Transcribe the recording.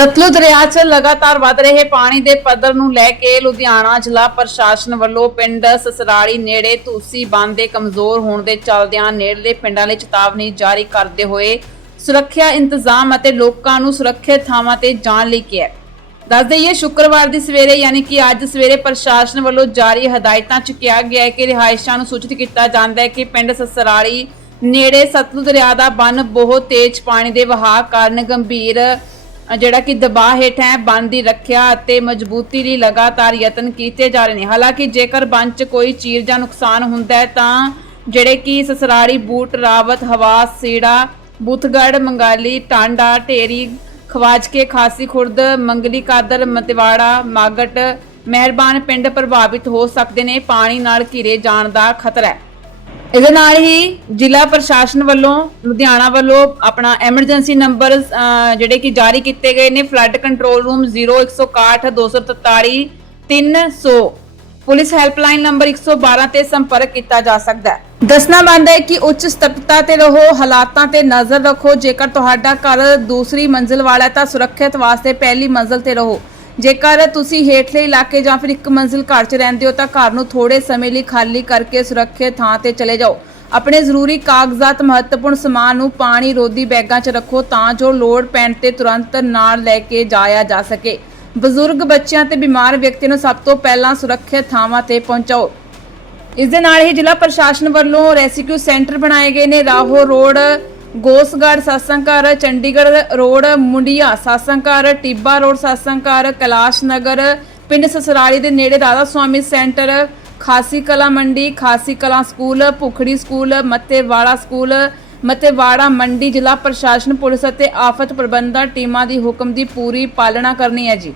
ਸਤਲੁਜ ਦਰਿਆ 'ਚ ਲਗਾਤਾਰ ਵਧ ਰਹੇ ਪਾਣੀ ਦੇ ਪੱਧਰ ਨੂੰ ਲੈ ਕੇ ਲੁਧਿਆਣਾ ਜ਼ਿਲ੍ਹਾ ਪ੍ਰਸ਼ਾਸਨ ਵੱਲੋਂ ਪਿੰਡ ਸਸਰਾੜੀ ਨੇੜੇ ਤੁਸੀਂ ਬੰਦ ਦੇ ਕਮਜ਼ੋਰ ਹੋਣ ਦੇ ਚੱਲਦਿਆਂ ਨੇੜਲੇ ਪਿੰਡਾਂ ਲਈ ਚੇਤਾਵਨੀ ਜਾਰੀ ਕਰਦੇ ਹੋਏ ਸੁਰੱਖਿਆ ਇੰਤਜ਼ਾਮ ਅਤੇ ਲੋਕਾਂ ਨੂੰ ਸੁਰੱਖਿਅਤ ਥਾਵਾਂ ਤੇ ਜਾਣ ਲਈ ਕਿਹਾ। ਦੱਸ ਦਈਏ, ਸ਼ੁੱਕਰਵਾਰ ਦੀ ਸਵੇਰੇ ਯਾਨੀ ਕਿ ਅੱਜ ਸਵੇਰੇ ਪ੍ਰਸ਼ਾਸਨ ਵੱਲੋਂ ਜਾਰੀ ਹਦਾਇਤਾਂ 'ਚ ਕਿਹਾ ਗਿਆ ਹੈ ਕਿ ਰਿਹਾਇਸ਼ਾਂ ਨੂੰ ਸੂਚਿਤ ਕੀਤਾ ਜਾਂਦਾ ਹੈ ਕਿ ਪਿੰਡ ਸਸਰਾੜੀ ਨੇੜੇ ਸਤਲੁਜ ਦਰਿਆ ਦਾ ਬੰਨ ਬਹੁਤ ਤੇਜ਼ ਪਾਣੀ ਦੇ ਵਹਾਅ ਕਾਰਨ ਗੰਭੀਰ ਜਿਹੜਾ ਕਿ ਦਬਾਅ ਹੇਠ ਹੈ ਬੰਨ ਦੀ ਰੱਖਿਆ ਅਤੇ ਮਜ਼ਬੂਤੀ ਲਈ ਲਗਾਤਾਰ ਯਤਨ ਕੀਤੇ ਜਾ ਰਹੇ ਨੇ। ਹਾਲਾਂਕਿ ਜੇਕਰ ਬੰਨ 'ਚ ਕੋਈ ਚੀਰ ਜਾਂ ਨੁਕਸਾਨ ਹੁੰਦਾ ਹੈ, ਤਾਂ ਜਿਹੜੇ ਕਿ ਸਸਰਾੜੀ ਬੂਟ, ਰਾਵਤ ਹਵਾਸ ਸੀੜਾ ਬੁੱਥਗੜ ਮੰਗਾਲੀ, ਟਾਂਡਾ, ਢੇਰੀ, ਖਵਾਜਕੇ, ਖਾਸੀ ਖੁਰਦ, ਮੰਗਲੀ ਕਾਦਰ, ਮਤਵਾੜਾ, ਮਾਗਟ, ਮਿਹਰਬਾਨ ਪਿੰਡ ਪ੍ਰਭਾਵਿਤ ਹੋ ਸਕਦੇ ਨੇ। ਪਾਣੀ ਨਾਲ ਘਿਰੇ ਜਾਣ ਦਾ ਖਤਰਾ ਹੈ। ਇਹਦੇ ਨਾਲ ਹੀ ਜ਼ਿਲ੍ਹਾ ਪ੍ਰਸ਼ਾਸਨ ਵੱਲੋਂ, ਲੁਧਿਆਣਾ ਵੱਲੋਂ ਆਪਣਾ ਐਮਰਜੈਂਸੀ ਨੰਬਰ ਜਿਹੜੇ ਕਿ ਜਾਰੀ ਕੀਤੇ ਗਏ ਨੇ flood control room 0161 243 300 police helpline number 112 ਤੇ ਸੰਪਰਕ ਕੀਤਾ ਜਾ ਸਕਦਾ ਹੈ। ਦੱਸਣਾ ਬਣਦਾ ਹੈ ਕਿ ਉੱਚ ਸਤਰਕਤਾ ਤੇ ਰਹੋ, ਹਾਲਾਤਾਂ ਤੇ ਨਜ਼ਰ ਰੱਖੋ। ਜੇਕਰ ਤੁਹਾਡਾ ਘਰ ਦੂਸਰੀ ਮੰਜ਼ਿਲ ਵਾਲਾ ਹੈ ਤਾਂ ਸੁਰੱਖਿਅਤ ਵਾਸਤੇ ਪਹਿਲੀ ਮੰਜ਼ਿਲ ਤੇ ਰਹੋ। ਜੇਕਰ ਤੁਸੀਂ ਹੇਠਲੇ ਇਲਾਕੇ ਜਾਂ ਫਿਰ ਇੱਕ ਮੰਜ਼ਿਲ ਘਰ 'ਚ ਰਹਿੰਦੇ ਹੋ ਤਾਂ ਘਰ ਨੂੰ ਥੋੜੇ ਸਮੇਂ ਲਈ ਖਾਲੀ ਕਰਕੇ ਸੁਰੱਖਿਅਤ ਥਾਂ ਤੇ ਚਲੇ ਜਾਓ। ਆਪਣੇ ਜ਼ਰੂਰੀ ਕਾਗਜ਼ਾਤ, ਮਹੱਤਵਪੂਰਨ ਸਮਾਨ ਨੂੰ ਪਾਣੀ ਰੋਧੀ ਬੈਗਾਂ 'ਚ ਰੱਖੋ ਤਾਂ ਜੋ ਲੋੜ ਪੈਣ ਤੇ ਤੁਰੰਤ ਨਾਲ ਲੈ ਕੇ ਜਾਇਆ ਜਾ ਸਕੇ। ਬਜ਼ੁਰਗ ਬੱਚਿਆਂ ਤੇ ਬਿਮਾਰ ਵਿਅਕਤੀ ਨੂੰ ਸਭ ਤੋਂ ਪਹਿਲਾਂ ਸੁਰੱਖਿਅਤ ਥਾਵਾਂ ਤੇ ਪਹੁੰਚਾਓ। ਇਸ ਦੇ ਨਾਲ ਹੀ ਜ਼ਿਲ੍ਹਾ ਪ੍ਰਸ਼ਾਸਨ ਵੱਲੋਂ ਰੈਸਕਿਊ ਸੈਂਟਰ ਬਣਾਏ ਗਏ ਨੇ। Raho road Gosgarh Sasanghar Chandigarh road, Mundian Sasanghar Tibba road Sasanghar Kailash Nagar, ਪਿੰਡ ਸਸਰਾਲੀ ਦੇ ਨੇੜੇ ਰਾਧਾ ਸੁਆਮੀ ਸੈਂਟਰ, ਖਾਸੀ Kalan Mandi, Khasi Kalan school, Bhukhri school, Mattewara school, Mattewara Mandi ਜ਼ਿਲ੍ਹਾ ਪ੍ਰਸ਼ਾਸਨ, ਪੁਲਿਸ ਅਤੇ ਆਫਤ ਪ੍ਰਬੰਧਨ ਟੀਮਾਂ ਦੀ ਹੁਕਮ ਦੀ ਪੂਰੀ ਪਾਲਣਾ ਕਰਨੀ ਹੈ ਜੀ।